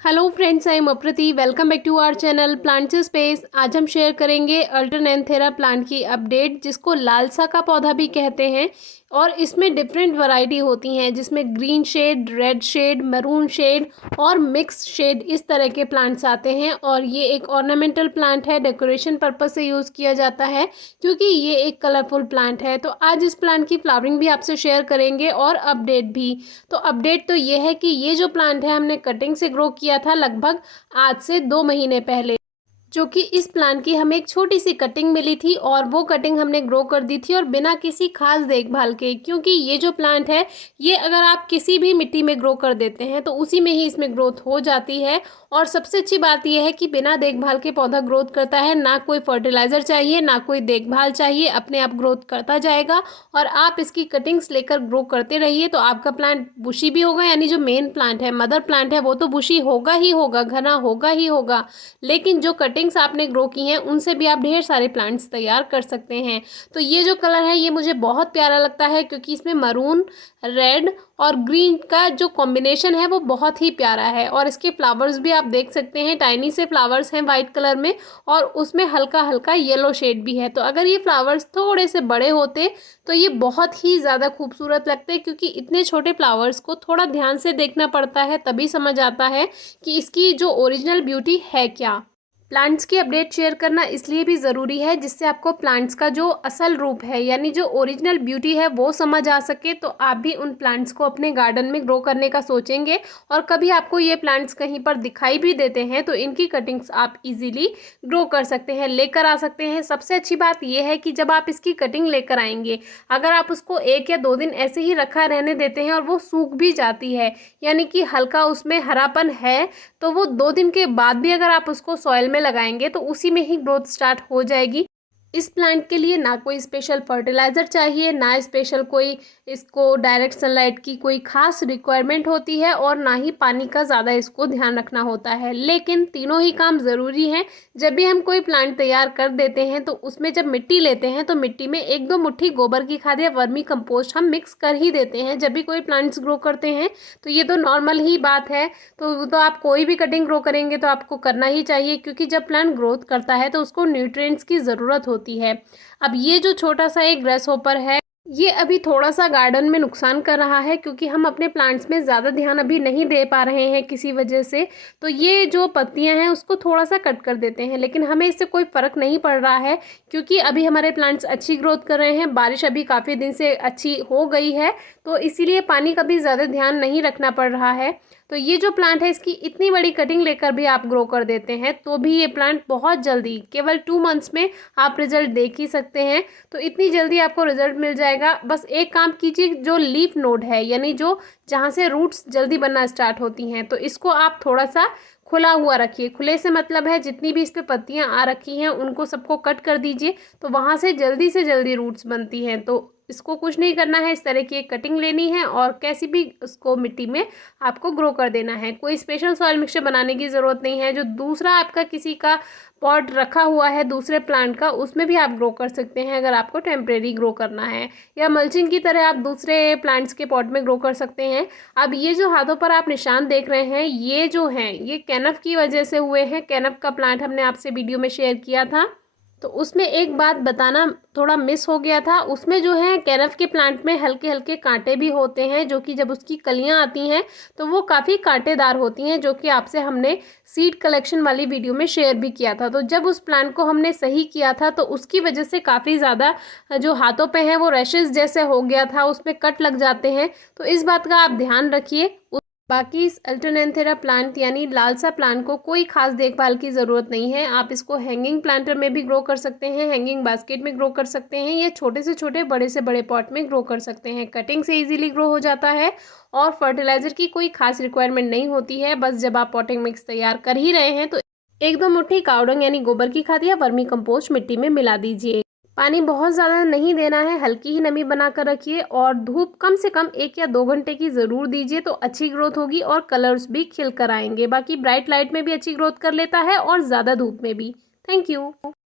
Hello friends, I am Aprati. Welcome back to our channel plants space. आज हम share करेंगे अल्टरनेंथेरा plant की update, जिसको लालसा का पौधा भी कहते हैं। और इसमें डिफरेंट वैरायटी होती हैं, जिसमें green shade, red shade, maroon shade और मिक्स शेड, इस तरह के प्लांट्स आते हैं। और ये एक ऑर्नामेंटल प्लांट है, डेकोरेशन पर्पस से यूज़ किया जाता है क्योंकि ये एक कलरफुल प्लांट है। तो आज इस प्लांट की फ्लावरिंग भी आपसे शेयर करेंगे और अपडेट भी। तो अपडेट तो ये है कि ये जो प्लांट है हमने कटिंग से ग्रो किया था लगभग आज से 2 महीने पहले, जो कि इस प्लांट की हमें एक छोटी सी कटिंग मिली थी और वो कटिंग हमने ग्रो कर दी थी और बिना किसी खास देखभाल के। क्योंकि ये जो प्लांट है ये अगर आप किसी भी मिट्टी में ग्रो कर देते हैं तो उसी में ही इसमें ग्रोथ हो जाती है। और सबसे अच्छी बात यह है कि बिना देखभाल के पौधा ग्रोथ करता है, ना कोई फर्टिलाइज़र चाहिए ना कोई देखभाल चाहिए, अपने आप ग्रोथ करता जाएगा। और आप इसकी कटिंग्स लेकर ग्रो करते रहिए तो आपका प्लांट बुशी भी होगा, यानी जो मेन प्लांट है, मदर प्लांट है, वो तो बुशी होगा ही होगा, घना होगा ही होगा। लेकिन जो कटिंग्स आपने ग्रो की हैं उनसे भी आप ढेर सारे प्लांट्स तैयार कर सकते हैं। तो ये जो कलर है ये मुझे बहुत प्यारा लगता है, क्योंकि इसमें मरून, रेड और ग्रीन का जो कॉम्बिनेशन है वो बहुत ही प्यारा है। और इसके फ्लावर्स भी आप देख सकते हैं, टाइनी से फ्लावर्स हैं वाइट कलर में और उसमें हल्का हल्का येलो शेड भी है। तो अगर ये फ्लावर्स थोड़े से बड़े होते तो ये बहुत ही ज़्यादा खूबसूरत लगते, क्योंकि इतने छोटे फ्लावर्स को थोड़ा ध्यान से देखना पड़ता है, तभी समझ आता है कि इसकी जो ओरिजिनल ब्यूटी है क्या। प्लांट्स की अपडेट शेयर करना इसलिए भी ज़रूरी है जिससे आपको प्लांट्स का जो असल रूप है, यानी जो ओरिजिनल ब्यूटी है, वो समझ आ सके। तो आप भी उन प्लांट्स को अपने गार्डन में ग्रो करने का सोचेंगे। और कभी आपको ये प्लांट्स कहीं पर दिखाई भी देते हैं तो इनकी कटिंग्स आप इजीली ग्रो कर सकते हैं, लेकर आ सकते हैं। सबसे अच्छी बात यह है कि जब आप इसकी कटिंग लेकर आएंगे, अगर आप उसको 1 या 2 दिन ऐसे ही रखा रहने देते हैं और वो सूख भी जाती है, यानी कि हल्का उसमें हरापन है, तो वो 2 दिन के बाद भी अगर आप उसको सॉइल में लगाएंगे तो उसी में ही ग्रोथ स्टार्ट हो जाएगी। इस प्लांट के लिए ना कोई स्पेशल फर्टिलाइज़र चाहिए, ना स्पेशल कोई इसको डायरेक्ट सनलाइट की कोई खास रिक्वायरमेंट होती है, और ना ही पानी का ज़्यादा इसको ध्यान रखना होता है। लेकिन तीनों ही काम ज़रूरी हैं। जब भी हम कोई प्लांट तैयार कर देते हैं तो उसमें जब मिट्टी लेते हैं तो मिट्टी में 1-2 मुट्ठी गोबर की खाद या वर्मी कंपोस्ट हम मिक्स कर ही देते हैं जब भी कोई प्लांट्स ग्रो करते हैं। तो ये तो नॉर्मल ही बात है। तो आप कोई भी कटिंग ग्रो करेंगे तो आपको करना ही चाहिए, क्योंकि जब प्लांट ग्रोथ करता है तो उसको न्यूट्रिएंट्स की ज़रूरत होती है। अब ये जो छोटा सा एक ग्रेस होपर है, ये अभी थोड़ा सा गार्डन में नुकसान कर रहा है, क्योंकि हम अपने प्लांट्स में ज़्यादा ध्यान अभी नहीं दे पा रहे हैं किसी वजह से। तो ये जो पत्तियां हैं उसको थोड़ा सा कट कर देते हैं, लेकिन हमें इससे कोई फ़र्क नहीं पड़ रहा है, क्योंकि अभी हमारे प्लांट्स अच्छी ग्रोथ कर रहे हैं। बारिश अभी काफ़ी दिन से अच्छी हो गई है, तो इसीलिए पानी का भी ज़्यादा ध्यान नहीं रखना पड़ रहा है। तो ये जो प्लांट है इसकी इतनी बड़ी कटिंग लेकर भी आप ग्रो कर देते हैं तो भी ये प्लांट बहुत जल्दी, केवल 2 मंथ्स में आप रिजल्ट देख ही सकते हैं। तो इतनी जल्दी आपको रिजल्ट मिल जाएगा। बस एक काम कीजिए, जो लीफ नोड है, यानी जो जहाँ से रूट्स जल्दी बनना स्टार्ट होती हैं, तो इसको आप थोड़ा सा खुला हुआ रखिए। खुले से मतलब है जितनी भी इस पे पत्तियां आ रखी हैं उनको सबको कट कर दीजिए, तो वहाँ से जल्दी रूट्स बनती हैं। तो इसको कुछ नहीं करना है, इस तरह की एक कटिंग लेनी है और कैसी भी उसको मिट्टी में आपको ग्रो कर देना है। कोई स्पेशल सॉइल मिक्सचर बनाने की ज़रूरत नहीं है। जो दूसरा आपका किसी का पॉट रखा हुआ है दूसरे प्लांट का, उसमें भी आप ग्रो कर सकते हैं अगर आपको टेम्परेरी ग्रो करना है, या मल्चिंग की तरह आप दूसरे प्लांट्स के पॉट में ग्रो कर सकते हैं। अब ये जो हाथों पर आप निशान देख रहे हैं, ये जो हैं ये कैनफ की वजह से हुए हैं। कैनफ का प्लांट हमने आपसे वीडियो में शेयर किया था, तो उसमें एक बात बताना थोड़ा मिस हो गया था। उसमें जो है कैनफ के प्लांट में हल्के हल्के कांटे भी होते हैं, जो कि जब उसकी कलियां आती हैं तो वो काफ़ी कांटेदार होती हैं, जो कि आपसे हमने सीड कलेक्शन वाली वीडियो में शेयर भी किया था। तो जब उस प्लांट को हमने सही किया था तो उसकी वजह से काफ़ी ज़्यादा जो हाथों पे हैं वो रैशेस जैसे हो गया था, उसमें कट लग जाते हैं। तो इस बात का आप ध्यान रखिए। बाकी इस अल्टरनेंथेरा प्लांट यानी लालसा प्लांट को कोई खास देखभाल की ज़रूरत नहीं है। आप इसको हैंगिंग प्लांटर में भी ग्रो कर सकते हैं, हैंगिंग बास्केट में ग्रो कर सकते हैं, या छोटे से छोटे बड़े से बड़े पॉट में ग्रो कर सकते हैं। कटिंग से इजीली ग्रो हो जाता है और फर्टिलाइज़र की कोई खास रिक्वायरमेंट नहीं होती है। बस जब आप पॉटिंग मिक्स तैयार कर ही रहे हैं तो 1-2 मुट्ठी कावडंग यानी गोबर की खाद या वर्मी कंपोस्ट मिट्टी में मिला दीजिए। पानी बहुत ज़्यादा नहीं देना है, हल्की ही नमी बनाकर रखिए और धूप कम से कम 1 या 2 घंटे की ज़रूर दीजिए, तो अच्छी ग्रोथ होगी और कलर्स भी खिल कर आएंगे। बाकी ब्राइट लाइट में भी अच्छी ग्रोथ कर लेता है और ज़्यादा धूप में भी। Thank you.